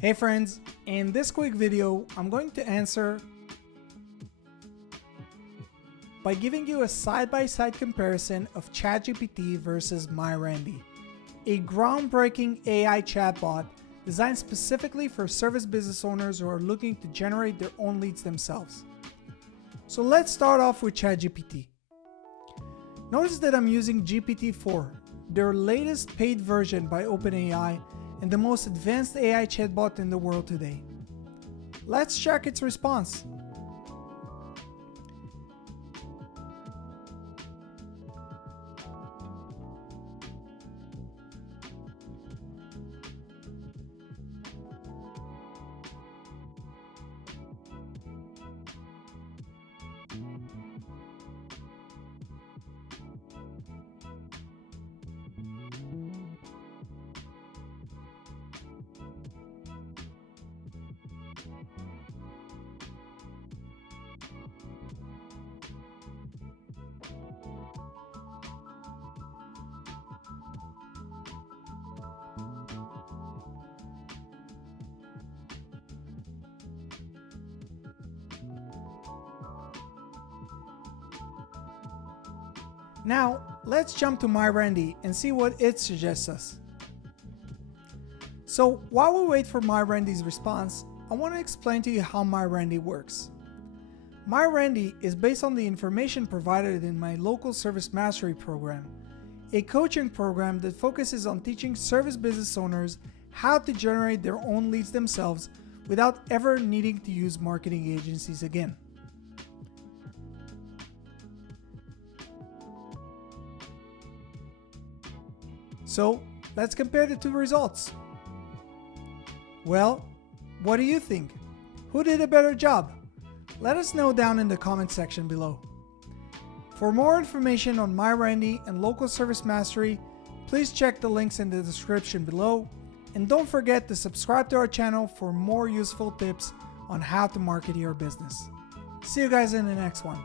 Hey friends, in this quick video, I'm going to answer by giving you a side-by-side comparison of ChatGPT versus MyRandy, a groundbreaking AI chatbot designed specifically for service business owners who are looking to generate their own leads themselves. So let's start off with ChatGPT. Notice that I'm using GPT-4, their latest paid version by OpenAI and the most advanced AI chatbot in the world today. Let's check its response. Now, let's jump to MyRandy and see what it suggests us. So while we wait for MyRandy's response, I want to explain to you how MyRandy works. MyRandy is based on the information provided in my local service mastery program, a coaching program that focuses on teaching service business owners how to generate their own leads themselves without ever needing to use marketing agencies again. So let's compare the two results. Well, what do you think? Who did a better job? Let us know down in the comment section below. For more information on MyRandy and local service mastery, please check the links in the description below. And don't forget to subscribe to our channel for more useful tips on how to market your business. See you guys in the next one.